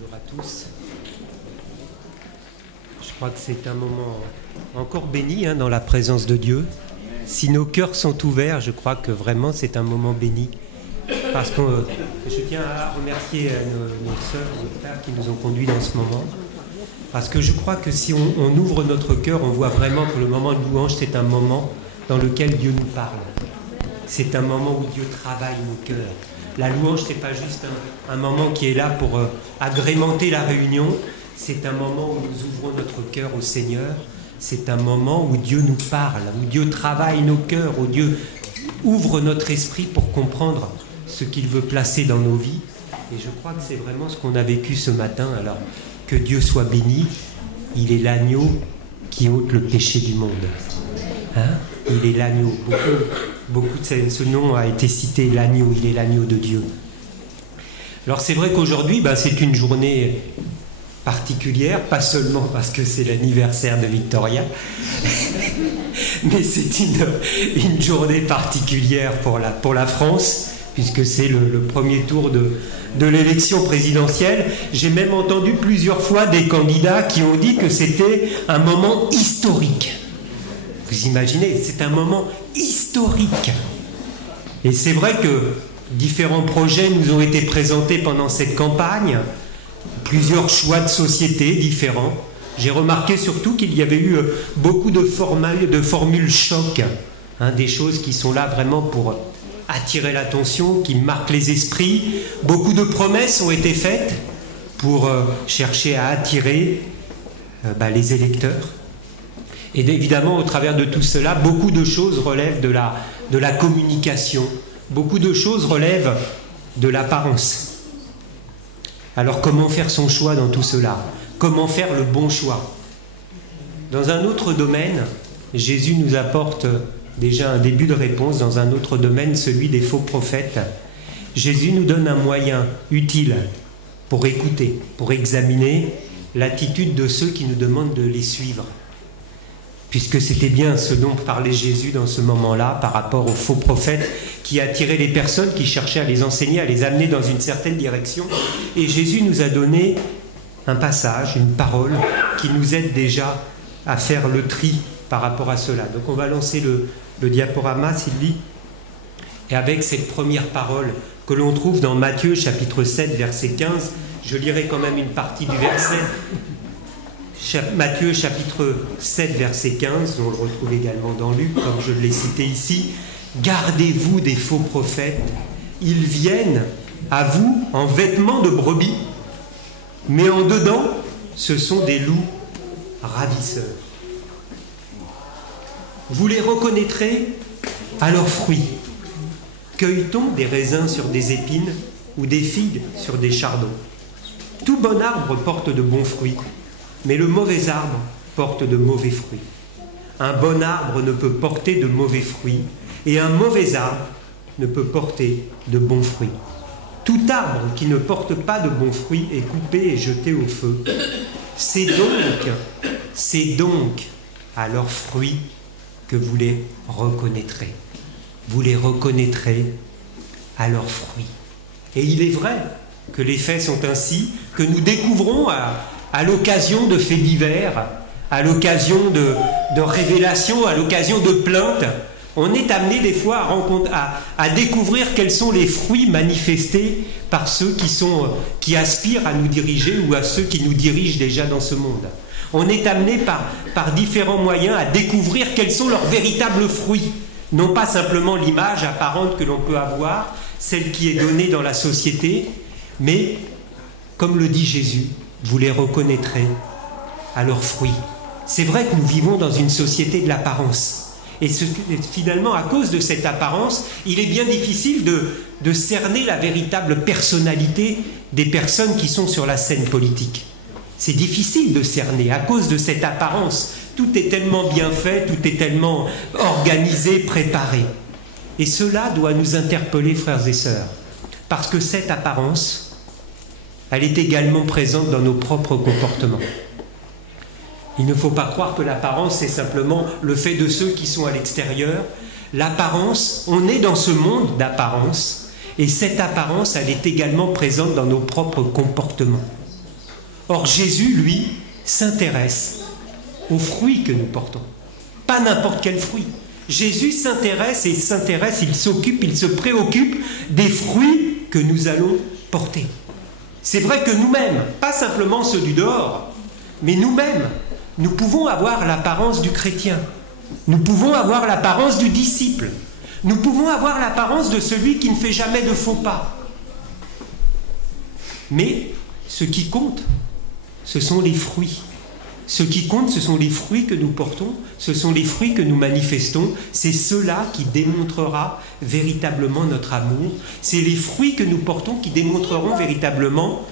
Bonjour à tous. Je crois que c'est un moment encore béni dans la présence de Dieu. Si nos cœurs sont ouverts, je crois que vraiment c'est un moment béni. Parce que je tiens à remercier nos sœurs et nos frères qui nous ont conduits dans ce moment. Parce que je crois que si on ouvre notre cœur, on voit vraiment que le moment de louange, c'est un moment dans lequel Dieu nous parle. C'est un moment où Dieu travaille nos cœurs. La louange, ce n'est pas juste un moment qui est là pour agrémenter la réunion. C'est un moment où nous ouvrons notre cœur au Seigneur. C'est un moment où Dieu nous parle, où Dieu travaille nos cœurs, où Dieu ouvre notre esprit pour comprendre ce qu'il veut placer dans nos vies. Et je crois que c'est vraiment ce qu'on a vécu ce matin. Alors, que Dieu soit béni. Il est l'agneau qui ôte le péché du monde. Il est l'agneau. Beaucoup de ce nom a été cité, l'agneau. Il est l'agneau de Dieu. Alors c'est vrai qu'aujourd'hui, c'est une journée particulière, pas seulement parce que c'est l'anniversaire de Victoria, mais c'est une journée particulière pour la France, puisque c'est le premier tour de l'élection présidentielle. J'ai même entendu plusieurs fois des candidats qui ont dit que c'était un moment historique. Vous imaginez, c'est un moment historique. Et c'est vrai que différents projets nous ont été présentés pendant cette campagne, plusieurs choix de société différents. J'ai remarqué surtout qu'il y avait eu beaucoup de formules choc, des choses qui sont là vraiment pour attirer l'attention, qui marquent les esprits. Beaucoup de promesses ont été faites pour chercher à attirer les électeurs. Et évidemment, au travers de tout cela, beaucoup de choses relèvent de la communication. Beaucoup de choses relèvent de l'apparence. Alors comment faire son choix dans tout cela? Comment faire le bon choix? Dans un autre domaine, Jésus nous apporte déjà un début de réponse. Dans un autre domaine, celui des faux prophètes, Jésus nous donne un moyen utile pour écouter, pour examiner l'attitude de ceux qui nous demandent de les suivre. Puisque c'était bien ce dont parlait Jésus dans ce moment-là par rapport aux faux prophètes qui attiraient les personnes, qui cherchaient à les enseigner, à les amener dans une certaine direction. Et Jésus nous a donné un passage, une parole qui nous aide déjà à faire le tri par rapport à cela. Donc on va lancer le diaporama, Sylvie, et avec cette première parole que l'on trouve dans Matthieu chapitre 7, verset 15, je lirai quand même une partie du verset. Matthieu chapitre 7 verset 15, on le retrouve également dans Luc, comme je l'ai cité ici. Gardez-vous des faux prophètes, ils viennent à vous en vêtements de brebis, mais en dedans, ce sont des loups ravisseurs. Vous les reconnaîtrez à leurs fruits. Cueille-t-on des raisins sur des épines ou des figues sur des chardons? Tout bon arbre porte de bons fruits, mais le mauvais arbre porte de mauvais fruits. Un bon arbre ne peut porter de mauvais fruits, et un mauvais arbre ne peut porter de bons fruits. Tout arbre qui ne porte pas de bons fruits est coupé et jeté au feu. C'est donc à leurs fruits que vous les reconnaîtrez. Vous les reconnaîtrez à leurs fruits. Et il est vrai que les faits sont ainsi, que nous découvrons à l'occasion de faits divers, à l'occasion de révélations, à l'occasion de plaintes, on est amené des fois à découvrir quels sont les fruits manifestés par ceux qui aspirent à nous diriger ou à ceux qui nous dirigent déjà dans ce monde. On est amené par différents moyens à découvrir quels sont leurs véritables fruits, non pas simplement l'image apparente que l'on peut avoir, celle qui est donnée dans la société, mais, comme le dit Jésus, vous les reconnaîtrez à leurs fruits. C'est vrai que nous vivons dans une société de l'apparence. Et finalement, à cause de cette apparence, il est bien difficile de cerner la véritable personnalité des personnes qui sont sur la scène politique. C'est difficile de cerner à cause de cette apparence. Tout est tellement bien fait, tout est tellement organisé, préparé. Et cela doit nous interpeller, frères et sœurs, parce que cette apparence, elle est également présente dans nos propres comportements. Il ne faut pas croire que l'apparence, c'est simplement le fait de ceux qui sont à l'extérieur. L'apparence, on est dans ce monde d'apparence, et cette apparence, elle est également présente dans nos propres comportements. Or Jésus, lui, s'intéresse aux fruits que nous portons. Pas n'importe quel fruit. Jésus s'intéresse, il s'occupe, il se préoccupe des fruits que nous allons porter. C'est vrai que nous-mêmes, pas simplement ceux du dehors, mais nous-mêmes, nous pouvons avoir l'apparence du chrétien. Nous pouvons avoir l'apparence du disciple. Nous pouvons avoir l'apparence de celui qui ne fait jamais de faux pas. Mais ce qui compte, ce sont les fruits. Ce qui compte, ce sont les fruits que nous portons, ce sont les fruits que nous manifestons. C'est cela qui démontrera véritablement notre amour. C'est les fruits que nous portons qui démontreront véritablement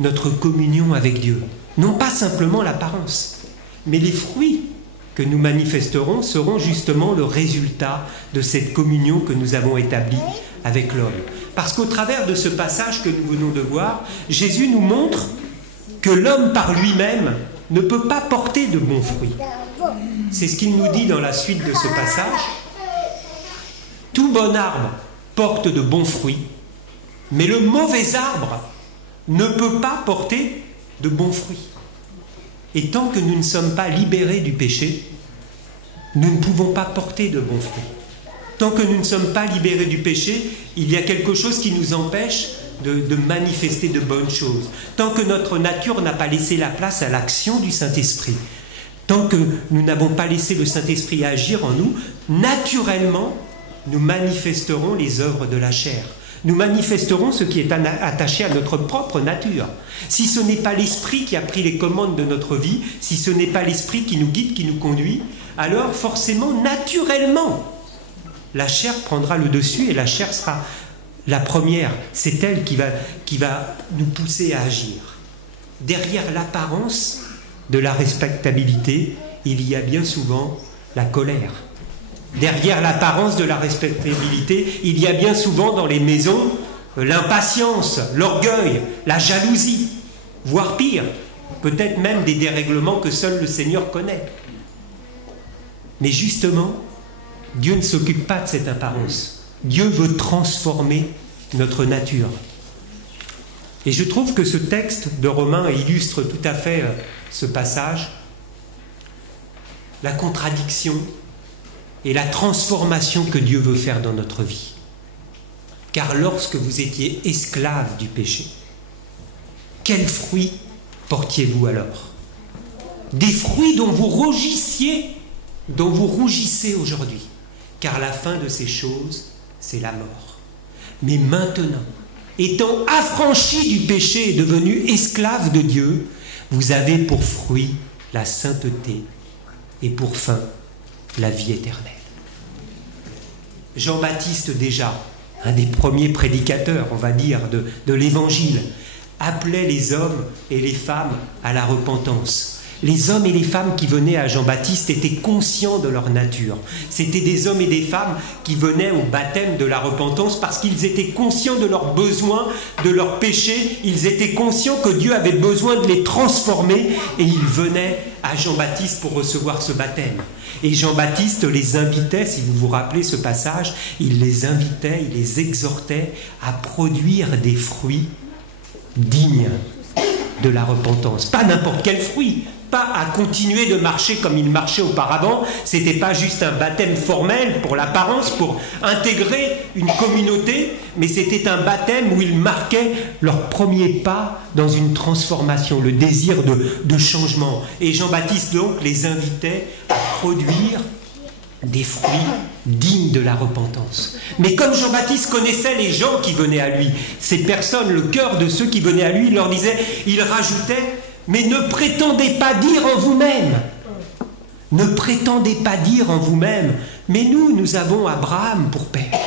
notre communion avec Dieu. Non pas simplement l'apparence, mais les fruits que nous manifesterons seront justement le résultat de cette communion que nous avons établie avec l'homme. Parce qu'au travers de ce passage que nous venons de voir, Jésus nous montre que l'homme par lui-même ne peut pas porter de bons fruits. C'est ce qu'il nous dit dans la suite de ce passage. Tout bon arbre porte de bons fruits, mais le mauvais arbre ne peut pas porter de bons fruits. Et tant que nous ne sommes pas libérés du péché, nous ne pouvons pas porter de bons fruits. Tant que nous ne sommes pas libérés du péché, il y a quelque chose qui nous empêche de manifester de bonnes choses. Tant que notre nature n'a pas laissé la place à l'action du Saint-Esprit, tant que nous n'avons pas laissé le Saint-Esprit agir en nous, naturellement, nous manifesterons les œuvres de la chair. Nous manifesterons ce qui est attaché à notre propre nature. Si ce n'est pas l'Esprit qui a pris les commandes de notre vie, si ce n'est pas l'Esprit qui nous guide, qui nous conduit, alors forcément, naturellement, la chair prendra le dessus et la chair sera la première. C'est elle qui va nous pousser à agir. Derrière l'apparence de la respectabilité, il y a bien souvent la colère. Derrière l'apparence de la respectabilité, il y a bien souvent dans les maisons l'impatience, l'orgueil, la jalousie, voire pire, peut-être même des dérèglements que seul le Seigneur connaît. Mais justement, Dieu ne s'occupe pas de cette apparence. Dieu veut transformer notre nature. Et je trouve que ce texte de Romains illustre tout à fait ce passage, la contradiction et la transformation que Dieu veut faire dans notre vie. Car lorsque vous étiez esclaves du péché, quels fruits portiez-vous alors? Des fruits dont vous rougissiez, dont vous rougissez aujourd'hui. Car la fin de ces choses, c'est la mort. Mais maintenant, étant affranchis du péché et devenus esclaves de Dieu, vous avez pour fruit la sainteté et pour fin la vie éternelle. Jean-Baptiste, déjà, un des premiers prédicateurs, on va dire, de l'Évangile, appelait les hommes et les femmes à la repentance. Les hommes et les femmes qui venaient à Jean-Baptiste étaient conscients de leur nature. C'était des hommes et des femmes qui venaient au baptême de la repentance parce qu'ils étaient conscients de leurs besoins, de leurs péchés. Ils étaient conscients que Dieu avait besoin de les transformer et ils venaient à Jean-Baptiste pour recevoir ce baptême. Et Jean-Baptiste les invitait, si vous vous rappelez ce passage, il les invitait, il les exhortait à produire des fruits dignes de la repentance. Pas n'importe quel fruit, pas à continuer de marcher comme ils marchaient auparavant. C'était pas juste un baptême formel pour l'apparence, pour intégrer une communauté, mais c'était un baptême où ils marquaient leur premier pas dans une transformation, le désir de changement. Et Jean-Baptiste donc les invitait à produire des fruits dignes de la repentance. Mais comme Jean-Baptiste connaissait les gens qui venaient à lui, ces personnes, le cœur de ceux qui venaient à lui, il leur disait, il rajoutait, mais ne prétendez pas dire en vous-même. Ne prétendez pas dire en vous-même, mais nous avons Abraham pour père.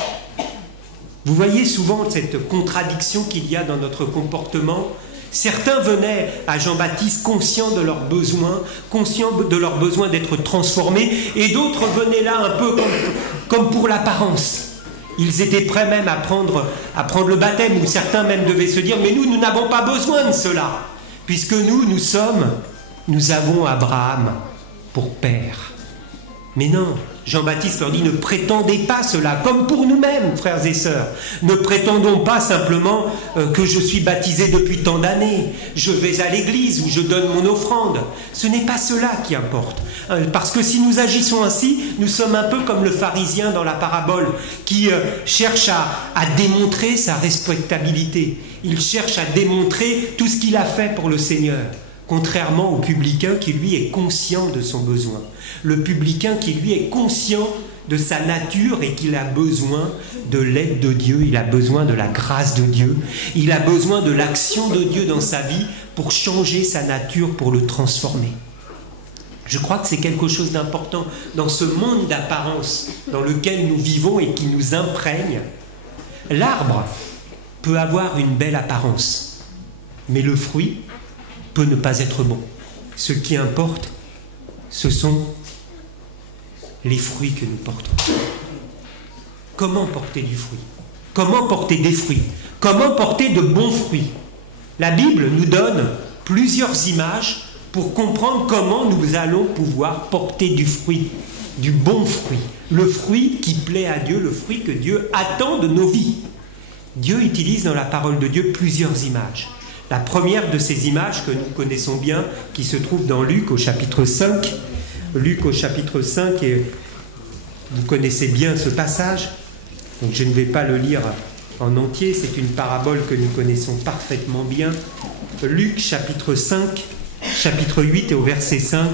Vous voyez souvent cette contradiction qu'il y a dans notre comportement. Certains venaient à Jean-Baptiste conscients de leurs besoins, conscients de leur besoin d'être transformés, et d'autres venaient là un peu comme pour l'apparence. Ils étaient prêts même à prendre le baptême, ou certains même devaient se dire, mais nous n'avons pas besoin de cela, puisque nous avons Abraham pour père. Mais non, Jean-Baptiste leur dit, ne prétendez pas cela, comme pour nous-mêmes, frères et sœurs. Ne prétendons pas simplement que je suis baptisé depuis tant d'années, je vais à l'église où je donne mon offrande. Ce n'est pas cela qui importe. Parce que si nous agissons ainsi, nous sommes un peu comme le pharisien dans la parabole, qui cherche à démontrer sa respectabilité. Il cherche à démontrer tout ce qu'il a fait pour le Seigneur. Contrairement au publicain qui, lui, est conscient de son besoin. Le publicain qui, lui, est conscient de sa nature et qu'il a besoin de l'aide de Dieu, il a besoin de la grâce de Dieu, il a besoin de l'action de Dieu dans sa vie pour changer sa nature, pour le transformer. Je crois que c'est quelque chose d'important dans ce monde d'apparence dans lequel nous vivons et qui nous imprègne. L'arbre peut avoir une belle apparence, mais le fruit peut ne pas être bon. Ce qui importe, ce sont les fruits que nous portons. Comment porter du fruit? Comment porter des fruits? Comment porter de bons fruits? La Bible nous donne plusieurs images pour comprendre comment nous allons pouvoir porter du fruit, du bon fruit, le fruit qui plaît à Dieu, le fruit que Dieu attend de nos vies. Dieu utilise dans la parole de Dieu plusieurs images. La première de ces images que nous connaissons bien, qui se trouve dans Luc au chapitre 5. Luc au chapitre 5, et vous connaissez bien ce passage, donc je ne vais pas le lire en entier, c'est une parabole que nous connaissons parfaitement bien. Luc chapitre 5, chapitre 8 et au verset 5,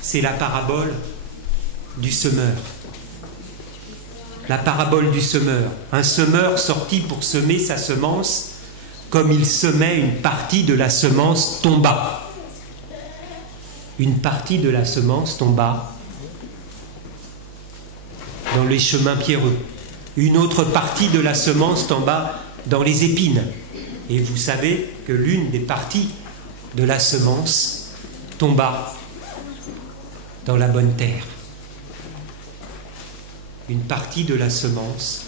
c'est la parabole du semeur. La parabole du semeur. Un semeur sorti pour semer sa semence. Comme il semait, une partie de la semence tomba. Une partie de la semence tomba dans les chemins pierreux. Une autre partie de la semence tomba dans les épines. Et vous savez que l'une des parties de la semence tomba dans la bonne terre. Une partie de la semence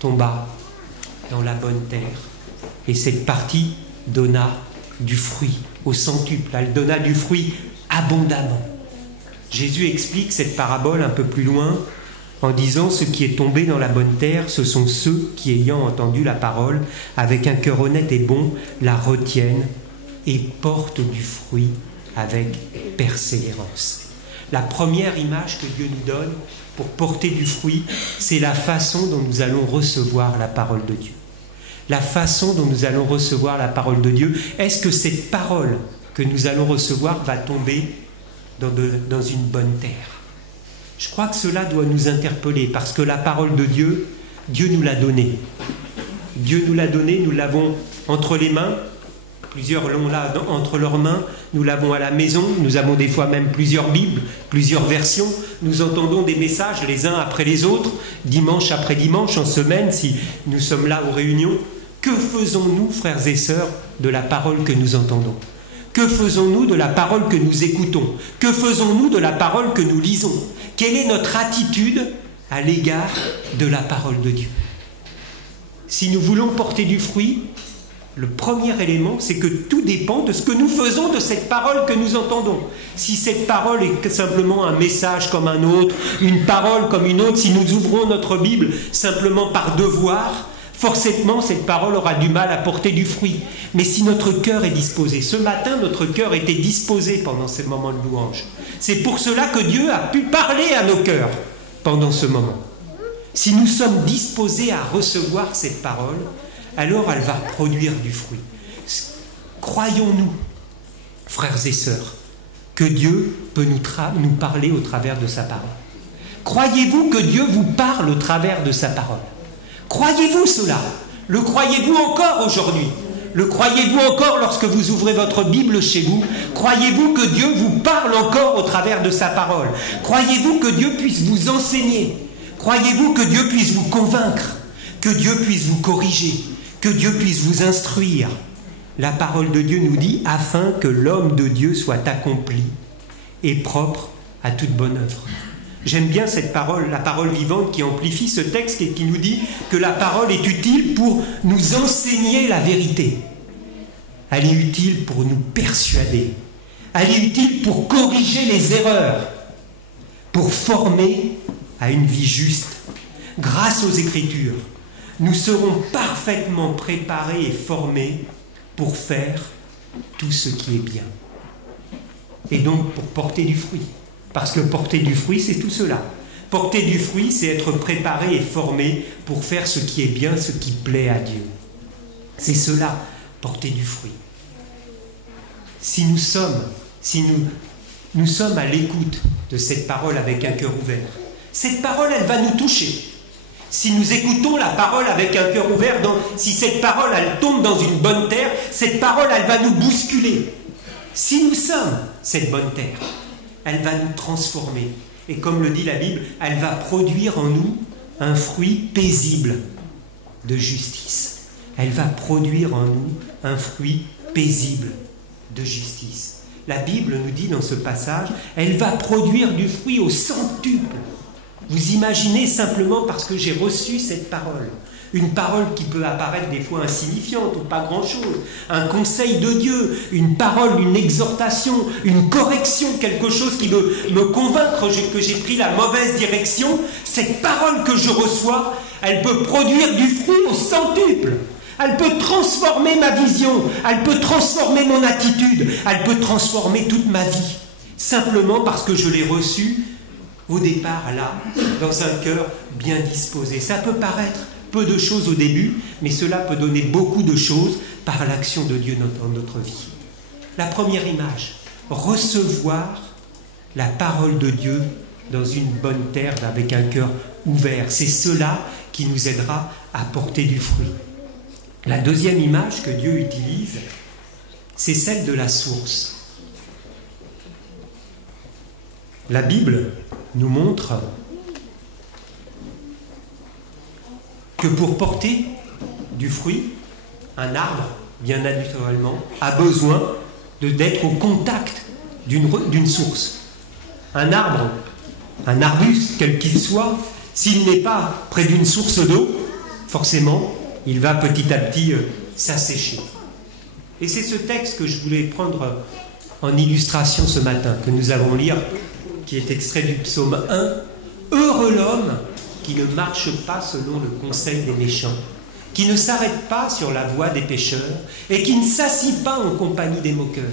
tomba dans la bonne terre. Et cette partie donna du fruit au centuple. Elle donna du fruit abondamment. Jésus explique cette parabole un peu plus loin en disant « Ce qui est tombé dans la bonne terre, ce sont ceux qui, ayant entendu la parole, avec un cœur honnête et bon, la retiennent et portent du fruit avec persévérance. » La première image que Dieu nous donne pour porter du fruit, c'est la façon dont nous allons recevoir la parole de Dieu. La façon dont nous allons recevoir la parole de Dieu. Est-ce que cette parole que nous allons recevoir va tomber dans une bonne terre? Je crois que cela doit nous interpeller parce que la parole de Dieu, Dieu nous l'a donnée. Dieu nous l'a donnée, nous l'avons entre les mains. Plusieurs l'ont là entre leurs mains, nous l'avons à la maison, nous avons des fois même plusieurs Bibles, plusieurs versions, nous entendons des messages les uns après les autres, dimanche après dimanche, en semaine, si nous sommes là aux réunions. Que faisons-nous, frères et sœurs, de la parole que nous entendons? Que faisons-nous de la parole que nous écoutons? Que faisons-nous de la parole que nous lisons? Quelle est notre attitude à l'égard de la parole de Dieu? Si nous voulons porter du fruit, le premier élément, c'est que tout dépend de ce que nous faisons de cette parole que nous entendons. Si cette parole est simplement un message comme un autre, une parole comme une autre, si nous ouvrons notre Bible simplement par devoir, forcément cette parole aura du mal à porter du fruit. Mais si notre cœur est disposé, ce matin notre cœur était disposé pendant ces moments de louange. C'est pour cela que Dieu a pu parler à nos cœurs pendant ce moment. Si nous sommes disposés à recevoir cette parole, alors elle va produire du fruit. Croyons-nous, frères et sœurs, que Dieu peut nous parler au travers de sa parole? Croyez-vous que Dieu vous parle au travers de sa parole? Croyez-vous cela? Le croyez-vous encore aujourd'hui? Le croyez-vous encore lorsque vous ouvrez votre Bible chez vous? Croyez-vous que Dieu vous parle encore au travers de sa parole? Croyez-vous que Dieu puisse vous enseigner? Croyez-vous que Dieu puisse vous convaincre? Que Dieu puisse vous corriger? Que Dieu puisse vous instruire? La parole de Dieu nous dit « afin que l'homme de Dieu soit accompli et propre à toute bonne œuvre ». J'aime bien cette parole, la parole vivante qui amplifie ce texte et qui nous dit que la parole est utile pour nous enseigner la vérité. Elle est utile pour nous persuader. Elle est utile pour corriger les erreurs. pour former à une vie juste. Grâce aux Écritures, nous serons parfaitement préparés et formés pour faire tout ce qui est bien. Et donc pour porter du fruit. Parce que porter du fruit, c'est tout cela. Porter du fruit, c'est être préparé et formé pour faire ce qui est bien, ce qui plaît à Dieu. C'est cela, porter du fruit. Si nous sommes à l'écoute de cette parole avec un cœur ouvert, cette parole, elle va nous toucher. Si nous écoutons la parole avec un cœur ouvert, si cette parole, elle tombe dans une bonne terre, cette parole, elle va nous bousculer. Si nous sommes cette bonne terre, elle va nous transformer. Et comme le dit la Bible, elle va produire en nous un fruit paisible de justice. Elle va produire en nous un fruit paisible de justice. La Bible nous dit dans ce passage, elle va produire du fruit au centuple. Vous imaginez simplement parce que j'ai reçu cette parole, une parole qui peut apparaître des fois insignifiante ou pas grand-chose, un conseil de Dieu, une parole, une exhortation, une correction, quelque chose qui veut me convaincre que j'ai pris la mauvaise direction, cette parole que je reçois, elle peut produire du fruit au centuple. Elle peut transformer ma vision, elle peut transformer mon attitude, elle peut transformer toute ma vie, simplement parce que je l'ai reçue au départ, là, dans un cœur bien disposé. Ça peut paraître peu de choses au début, mais cela peut donner beaucoup de choses par l'action de Dieu dans notre vie. La première image, recevoir la parole de Dieu dans une bonne terre avec un cœur ouvert. C'est cela qui nous aidera à porter du fruit. La deuxième image que Dieu utilise, c'est celle de la source. La Bible nous montre que pour porter du fruit, un arbre, bien naturellement, a besoin d'être au contact d'une source. Un arbre, un arbuste, quel qu'il soit, s'il n'est pas près d'une source d'eau, forcément, il va petit à petit s'assécher. Et c'est ce texte que je voulais prendre en illustration ce matin, que nous allons lire, qui est extrait du psaume 1. « Heureux l'homme qui ne marche pas selon le conseil des méchants, qui ne s'arrête pas sur la voie des pécheurs, et qui ne s'assit pas en compagnie des moqueurs,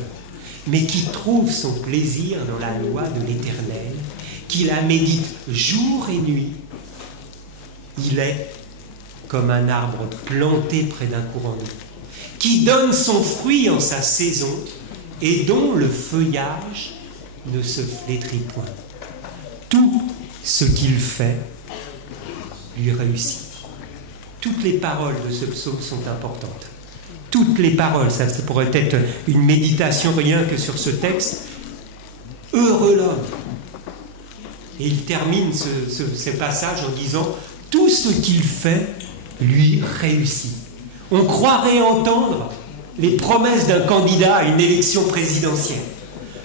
mais qui trouve son plaisir dans la loi de l'Éternel, qui la médite jour et nuit. Il est comme un arbre planté près d'un courant d'eau, qui donne son fruit en sa saison, et dont le feuillage ne se flétrit point. Tout ce qu'il fait lui réussit. » Toutes les paroles de ce psaume sont importantes. Toutes les paroles, ça pourrait être une méditation rien que sur ce texte. Heureux l'homme. Et il termine ce passage en disant « Tout ce qu'il fait lui réussit. » On croirait entendre les promesses d'un candidat à une élection présidentielle.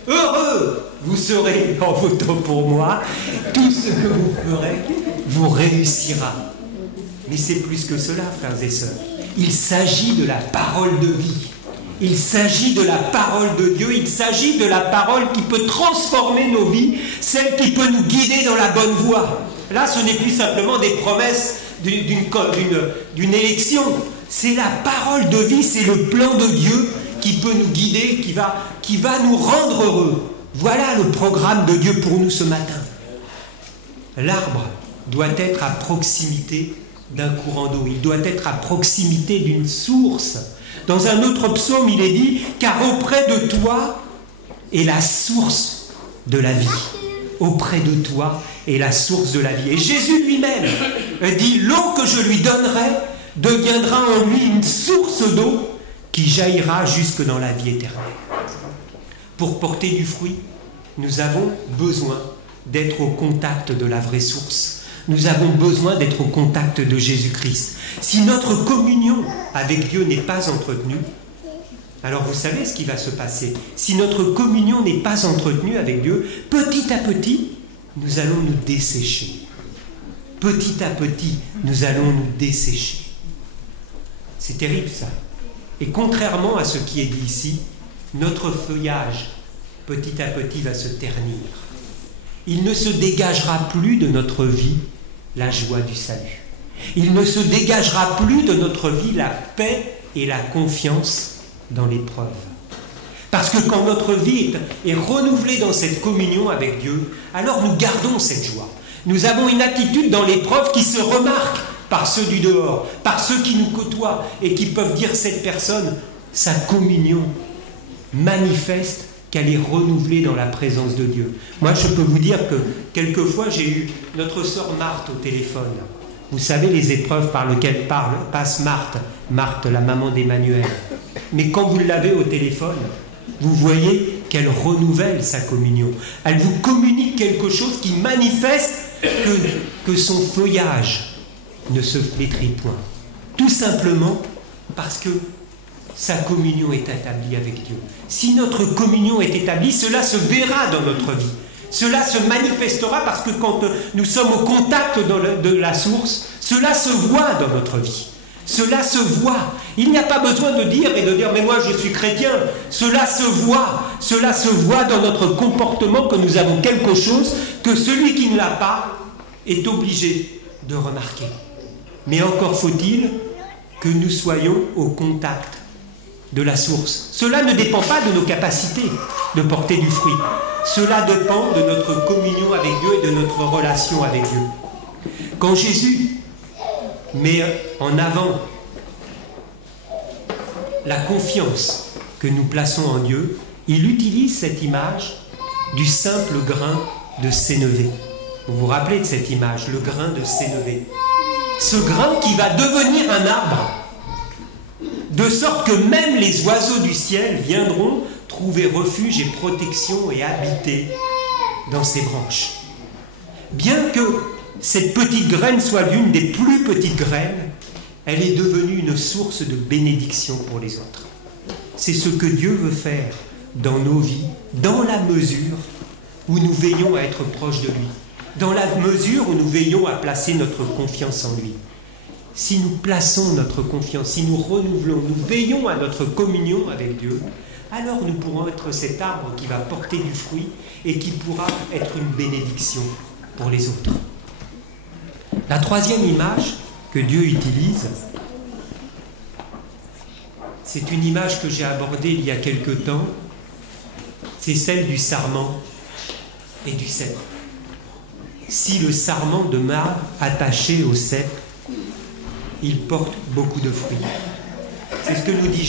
Heureux vous serez en votant pour moi, tout ce que vous ferez vous réussira. Mais c'est plus que cela, frères et sœurs. Il s'agit de la parole de vie. Il s'agit de la parole de Dieu. Il s'agit de la parole qui peut transformer nos vies, celle qui peut nous guider dans la bonne voie. Là, ce n'est plus simplement des promesses d'une élection. C'est la parole de vie, c'est le plan de Dieu qui peut nous guider, qui va nous rendre heureux. Voilà le programme de Dieu pour nous ce matin. L'arbre doit être à proximité d'un courant d'eau. Il doit être à proximité d'une source. Dans un autre psaume, il est dit « Car auprès de toi est la source de la vie. » Auprès de toi est la source de la vie. Et Jésus lui-même dit « L'eau que je lui donnerai deviendra en lui une source d'eau qui jaillira jusque dans la vie éternelle. » Pour porter du fruit, nous avons besoin d'être au contact de la vraie source. Nous avons besoin d'être au contact de Jésus-Christ. Si notre communion avec Dieu n'est pas entretenue, alors vous savez ce qui va se passer. Si notre communion n'est pas entretenue avec Dieu, petit à petit, nous allons nous dessécher. Petit à petit, nous allons nous dessécher. C'est terrible ça. Et contrairement à ce qui est dit ici, notre feuillage, petit à petit, va se ternir. il ne se dégagera plus de notre vie la joie du salut. Il ne se dégagera plus de notre vie la paix et la confiance dans l'épreuve. Parce que quand notre vie est renouvelée dans cette communion avec Dieu, alors nous gardons cette joie. Nous avons une attitude dans l'épreuve qui se remarque par ceux du dehors, par ceux qui nous côtoient et qui peuvent dire cette personne, sa communion manifeste qu'elle est renouvelée dans la présence de Dieu. Moi, je peux vous dire que quelquefois, j'ai eu notre sœur Marthe au téléphone. Vous savez les épreuves par lesquelles passe Marthe, la maman d'Emmanuel. Mais quand vous l'avez au téléphone, vous voyez qu'elle renouvelle sa communion. Elle vous communique quelque chose qui manifeste que son feuillage ne se flétrit point. Tout simplement parce que sa communion est établie avec Dieu. Si notre communion est établie, cela se verra dans notre vie. Cela se manifestera parce que quand nous sommes au contact de la source, cela se voit dans notre vie. Cela se voit. Il n'y a pas besoin de dire mais moi je suis chrétien. Cela se voit. Cela se voit dans notre comportement que nous avons quelque chose que celui qui ne l'a pas est obligé de remarquer. Mais encore faut-il que nous soyons au contact de la source. Cela ne dépend pas de nos capacités de porter du fruit. Cela dépend de notre communion avec Dieu et de notre relation avec Dieu. Quand Jésus met en avant la confiance que nous plaçons en Dieu, il utilise cette image du simple grain de sénévé. Vous vous rappelez de cette image, le grain de sénévé. Ce grain qui va devenir un arbre, de sorte que même les oiseaux du ciel viendront trouver refuge et protection et habiter dans ses branches. Bien que cette petite graine soit l'une des plus petites graines, elle est devenue une source de bénédiction pour les autres. C'est ce que Dieu veut faire dans nos vies, dans la mesure où nous veillons à être proches de lui, dans la mesure où nous veillons à placer notre confiance en lui. Si nous plaçons notre confiance, si nous renouvelons, nous veillons à notre communion avec Dieu, alors nous pourrons être cet arbre qui va porter du fruit et qui pourra être une bénédiction pour les autres. La troisième image que Dieu utilise, c'est une image que j'ai abordée il y a quelque temps, c'est celle du sarment et du cep. Si le sarment demeure attaché au cep, il porte beaucoup de fruits. C'est ce que nous dit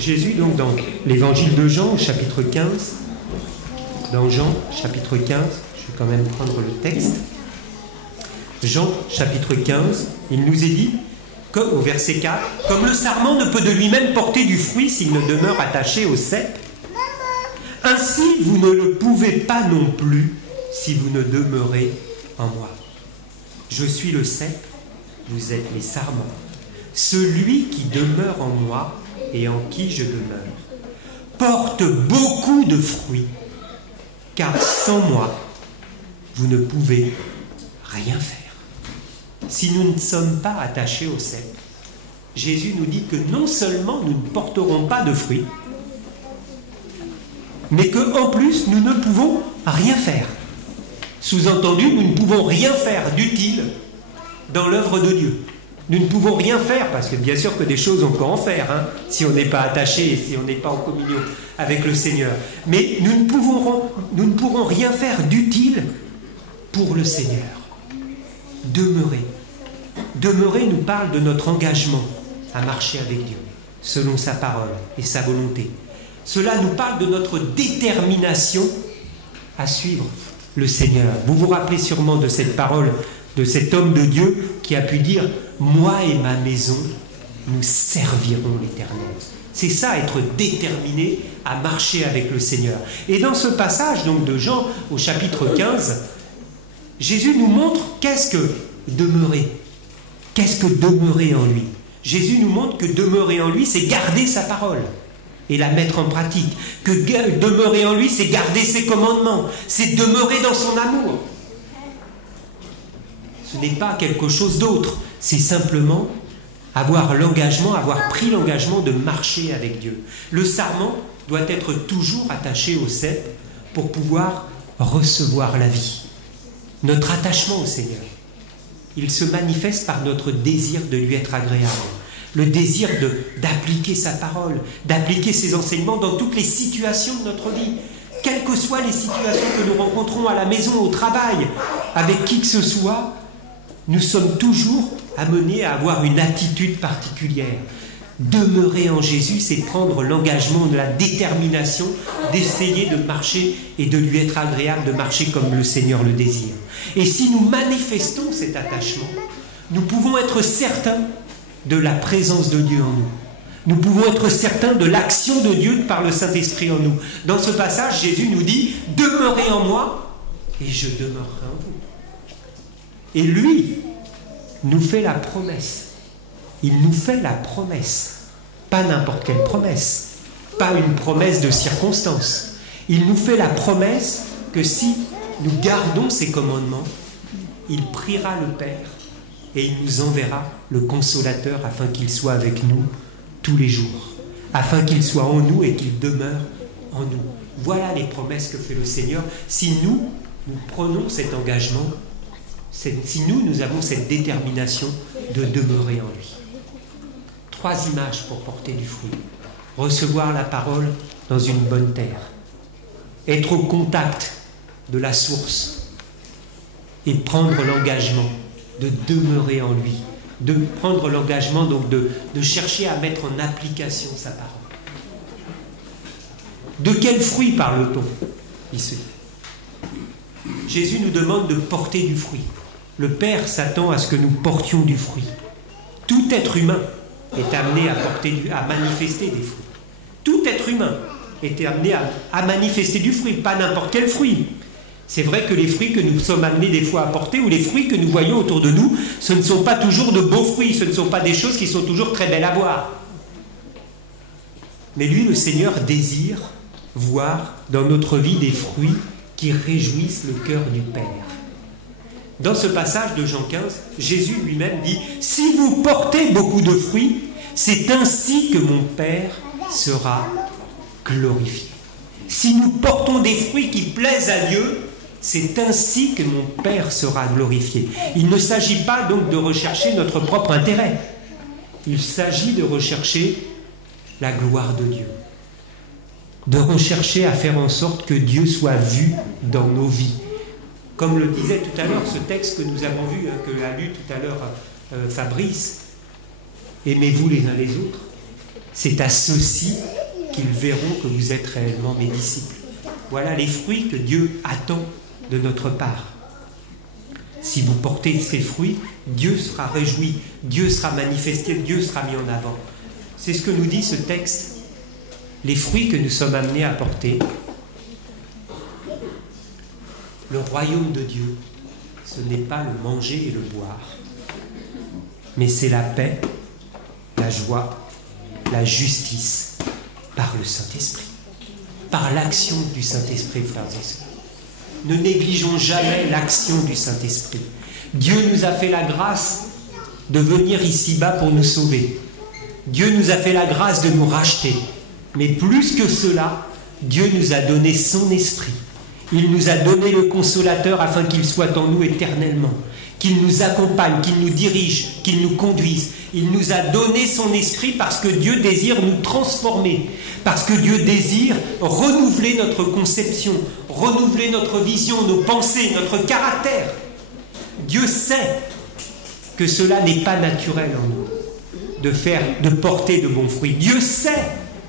Jésus donc dans l'évangile de Jean, chapitre 15. Dans Jean, chapitre 15, je vais quand même prendre le texte. Jean, chapitre 15, il nous est dit, au verset 4, « Comme le sarment ne peut de lui-même porter du fruit s'il ne demeure attaché au cep, ainsi vous ne le pouvez pas non plus si vous ne demeurez en moi. Je suis le cep, vous êtes les sarments. Celui qui demeure en moi et en qui je demeure porte beaucoup de fruits, car sans moi, vous ne pouvez rien faire. » Si nous ne sommes pas attachés au cep, Jésus nous dit que non seulement nous ne porterons pas de fruits, mais qu'en plus nous ne pouvons rien faire. Sous-entendu, nous ne pouvons rien faire d'utile dans l'œuvre de Dieu. Nous ne pouvons rien faire, parce que bien sûr que des choses on peut en faire, si on n'est pas attaché, si on n'est pas en communion avec le Seigneur. Mais nous ne pourrons rien faire d'utile pour le Seigneur. Demeurer. Demeurer nous parle de notre engagement à marcher avec Dieu, selon sa parole et sa volonté. Cela nous parle de notre détermination à suivre le Seigneur. Vous vous rappelez sûrement de cette parole de cet homme de Dieu qui a pu dire « Moi et ma maison, nous servirons l'Éternel ». C'est ça, être déterminé à marcher avec le Seigneur. Et dans ce passage donc de Jean au chapitre 15, Jésus nous montre qu'est-ce que demeurer. Qu'est-ce que demeurer en lui? Jésus nous montre que demeurer en lui, c'est garder sa parole et la mettre en pratique. Que demeurer en lui, c'est garder ses commandements, c'est demeurer dans son amour. Ce n'est pas quelque chose d'autre, c'est simplement avoir l'engagement, avoir pris l'engagement de marcher avec Dieu. Le sarment doit être toujours attaché au cep pour pouvoir recevoir la vie. Notre attachement au Seigneur, il se manifeste par notre désir de lui être agréable. Le désir d'appliquer sa parole, d'appliquer ses enseignements dans toutes les situations de notre vie. Quelles que soient les situations que nous rencontrons à la maison, au travail, avec qui que ce soit, nous sommes toujours amenés à avoir une attitude particulière. Demeurer en Jésus, c'est prendre l'engagement, la détermination d'essayer de marcher et de lui être agréable, de marcher comme le Seigneur le désire. Et si nous manifestons cet attachement, nous pouvons être certains de la présence de Dieu en nous. Nous pouvons être certains de l'action de Dieu par le Saint-Esprit en nous. Dans ce passage, Jésus nous dit « Demeurez en moi et je demeurerai en vous ». Et lui nous fait la promesse. Il nous fait la promesse. Pas n'importe quelle promesse. Pas une promesse de circonstance. Il nous fait la promesse que si nous gardons ses commandements, il priera le Père et il nous enverra le Consolateur afin qu'il soit avec nous tous les jours, afin qu'il soit en nous et qu'il demeure en nous. Voilà les promesses que fait le Seigneur. Si nous prenons cet engagement, si nous avons cette détermination de demeurer en lui. 3 images pour porter du fruit. Recevoir la parole dans une bonne terre. Être au contact de la source et prendre l'engagement de demeurer en lui. De prendre l'engagement donc de chercher à mettre en application sa parole. De quel fruit parle-t-on ici? Jésus nous demande de porter du fruit. Le Père s'attend à ce que nous portions du fruit. Tout être humain est amené à manifester des fruits. Tout être humain est amené à manifester du fruit, pas n'importe quel fruit. C'est vrai que les fruits que nous sommes amenés des fois à porter, ou les fruits que nous voyons autour de nous, ce ne sont pas toujours de beaux fruits, ce ne sont pas des choses qui sont toujours très belles à voir. Mais lui, le Seigneur, désire voir dans notre vie des fruits qui réjouissent le cœur du Père. Dans ce passage de Jean 15, Jésus lui-même dit « Si vous portez beaucoup de fruits, c'est ainsi que mon Père sera glorifié. » Si nous portons des fruits qui plaisent à Dieu, c'est ainsi que mon Père sera glorifié. Il ne s'agit pas donc de rechercher notre propre intérêt. Il s'agit de rechercher la gloire de Dieu. De rechercher à faire en sorte que Dieu soit vu dans nos vies. Comme le disait tout à l'heure ce texte que nous avons vu, que a lu tout à l'heure Fabrice, « Aimez-vous les uns les autres », c'est à ceux-ci qu'ils verront que vous êtes réellement mes disciples. Voilà les fruits que Dieu attend de notre part. Si vous portez ces fruits, Dieu sera réjoui, Dieu sera manifesté, Dieu sera mis en avant. C'est ce que nous dit ce texte. Les fruits que nous sommes amenés à porter. Le royaume de Dieu, ce n'est pas le manger et le boire, mais c'est la paix, la joie, la justice, par le Saint-Esprit, par l'action du Saint-Esprit, frères et sœurs. Ne négligeons jamais l'action du Saint-Esprit. Dieu nous a fait la grâce de venir ici-bas pour nous sauver. Dieu nous a fait la grâce de nous racheter. Mais plus que cela, Dieu nous a donné son Esprit. Il nous a donné le Consolateur afin qu'il soit en nous éternellement, qu'il nous accompagne, qu'il nous dirige, qu'il nous conduise. Il nous a donné son Esprit parce que Dieu désire nous transformer, parce que Dieu désire renouveler notre conception, renouveler notre vision, nos pensées, notre caractère. Dieu sait que cela n'est pas naturel en nous, de porter de bons fruits. Dieu sait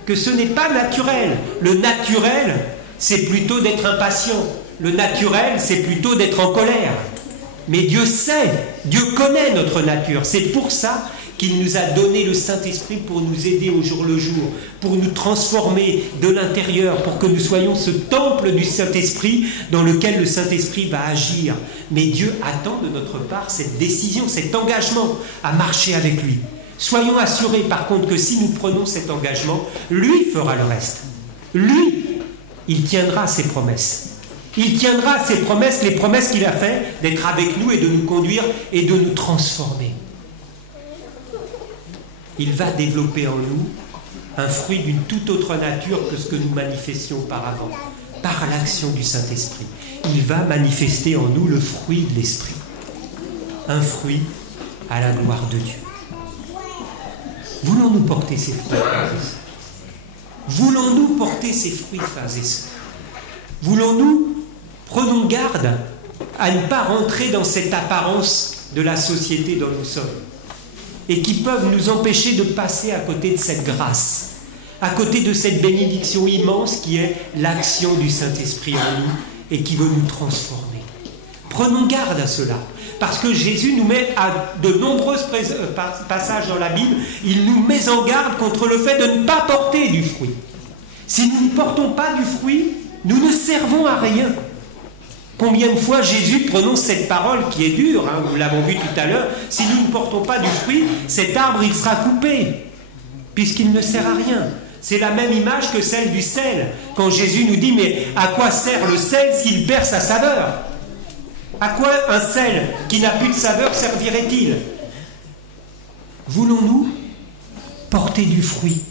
que ce n'est pas naturel. Le naturel, c'est plutôt d'être impatient. Le naturel, c'est plutôt d'être en colère. Mais Dieu sait, Dieu connaît notre nature. C'est pour ça qu'il nous a donné le Saint-Esprit pour nous aider au jour le jour, pour nous transformer de l'intérieur, pour que nous soyons ce temple du Saint-Esprit dans lequel le Saint-Esprit va agir. Mais Dieu attend de notre part cette décision, cet engagement à marcher avec lui. Soyons assurés par contre que si nous prenons cet engagement, lui fera le reste. Lui, il tiendra ses promesses. Il tiendra ses promesses, les promesses qu'il a faites d'être avec nous et de nous conduire et de nous transformer. Il va développer en nous un fruit d'une toute autre nature que ce que nous manifestions auparavant. par l'action du Saint-Esprit. Il va manifester en nous le fruit de l'Esprit. Un fruit à la gloire de Dieu. Voulons-nous porter ces fruits, frères et sœurs? Voulons-nous porter ces fruits, frères et sœurs? Voulons-nous, prenons garde à ne pas rentrer dans cette apparence de la société dont nous sommes et qui peuvent nous empêcher de passer à côté de cette grâce, à côté de cette bénédiction immense qui est l'action du Saint-Esprit en nous et qui veut nous transformer. Prenons garde à cela, parce que Jésus nous met à de nombreux passages dans la Bible, il nous met en garde contre le fait de ne pas porter du fruit. Si nous ne portons pas du fruit, nous ne servons à rien. Combien de fois Jésus prononce cette parole qui est dure, hein, nous l'avons vu tout à l'heure, si nous ne portons pas du fruit, cet arbre il sera coupé, puisqu'il ne sert à rien. C'est la même image que celle du sel, quand Jésus nous dit, mais à quoi sert le sel s'il perd sa saveur? À quoi un sel qui n'a plus de saveur servirait-il? Voulons-nous porter du fruit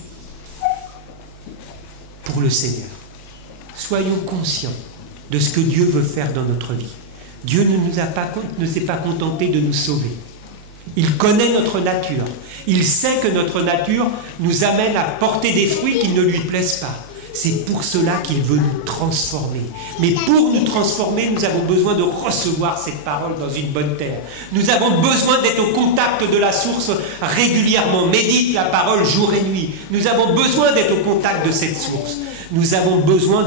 pour le Seigneur? Soyons conscients de ce que Dieu veut faire dans notre vie. Dieu ne s'est pas contenté de nous sauver. Il connaît notre nature. Il sait que notre nature nous amène à porter des fruits qui ne lui plaisent pas. C'est pour cela qu'il veut nous transformer. Mais pour nous transformer, nous avons besoin de recevoir cette parole dans une bonne terre. Nous avons besoin d'être au contact de la source régulièrement. Médite la parole jour et nuit. Nous avons besoin d'être au contact de cette source. Nous avons besoin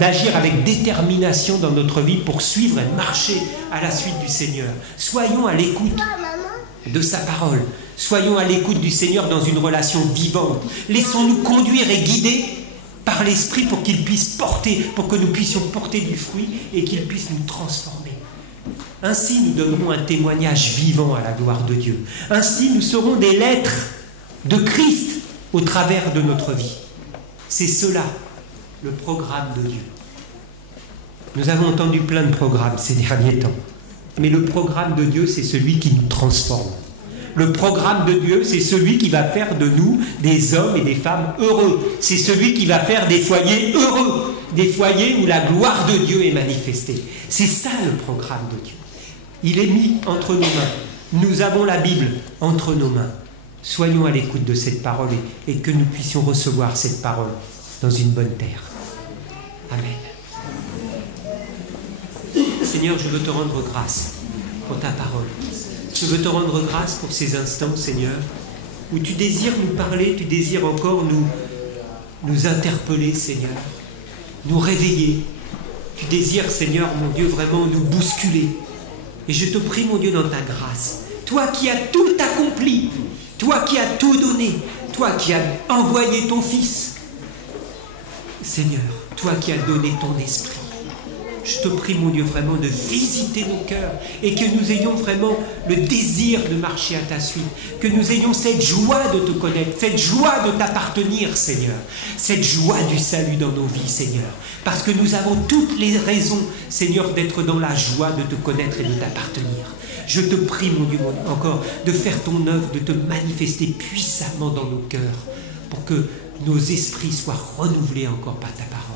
d'agir avec détermination dans notre vie pour suivre et marcher à la suite du Seigneur. Soyons à l'écoute de sa parole. Soyons à l'écoute du Seigneur dans une relation vivante. Laissons-nous conduire et guider par l'Esprit pour qu'il puisse porter, pour que nous puissions porter du fruit et qu'il puisse nous transformer. Ainsi, nous donnerons un témoignage vivant à la gloire de Dieu. Ainsi, nous serons des lettres de Christ au travers de notre vie. C'est cela, le programme de Dieu. Nous avons entendu plein de programmes ces derniers temps. Mais le programme de Dieu, c'est celui qui nous transforme. Le programme de Dieu, c'est celui qui va faire de nous des hommes et des femmes heureux. C'est celui qui va faire des foyers heureux. Des foyers où la gloire de Dieu est manifestée. C'est ça le programme de Dieu. Il est mis entre nos mains. Nous avons la Bible entre nos mains. Soyons à l'écoute de cette parole et que nous puissions recevoir cette parole dans une bonne terre. Amen. Seigneur, je veux te rendre grâce pour ta parole. Je veux te rendre grâce pour ces instants, Seigneur, où tu désires nous parler, tu désires encore nous interpeller, Seigneur, nous réveiller. Tu désires, Seigneur, mon Dieu, vraiment nous bousculer. Et je te prie, mon Dieu, dans ta grâce, toi qui as tout accompli, toi qui as tout donné, toi qui as envoyé ton Fils, Seigneur, toi qui as donné ton esprit, je te prie, mon Dieu, vraiment de visiter nos cœurs et que nous ayons vraiment le désir de marcher à ta suite, que nous ayons cette joie de te connaître, cette joie de t'appartenir, Seigneur, cette joie du salut dans nos vies, Seigneur, parce que nous avons toutes les raisons, Seigneur, d'être dans la joie de te connaître et de t'appartenir. Je te prie, mon Dieu, encore, de faire ton œuvre, de te manifester puissamment dans nos cœurs, pour que nos esprits soient renouvelés encore par ta parole.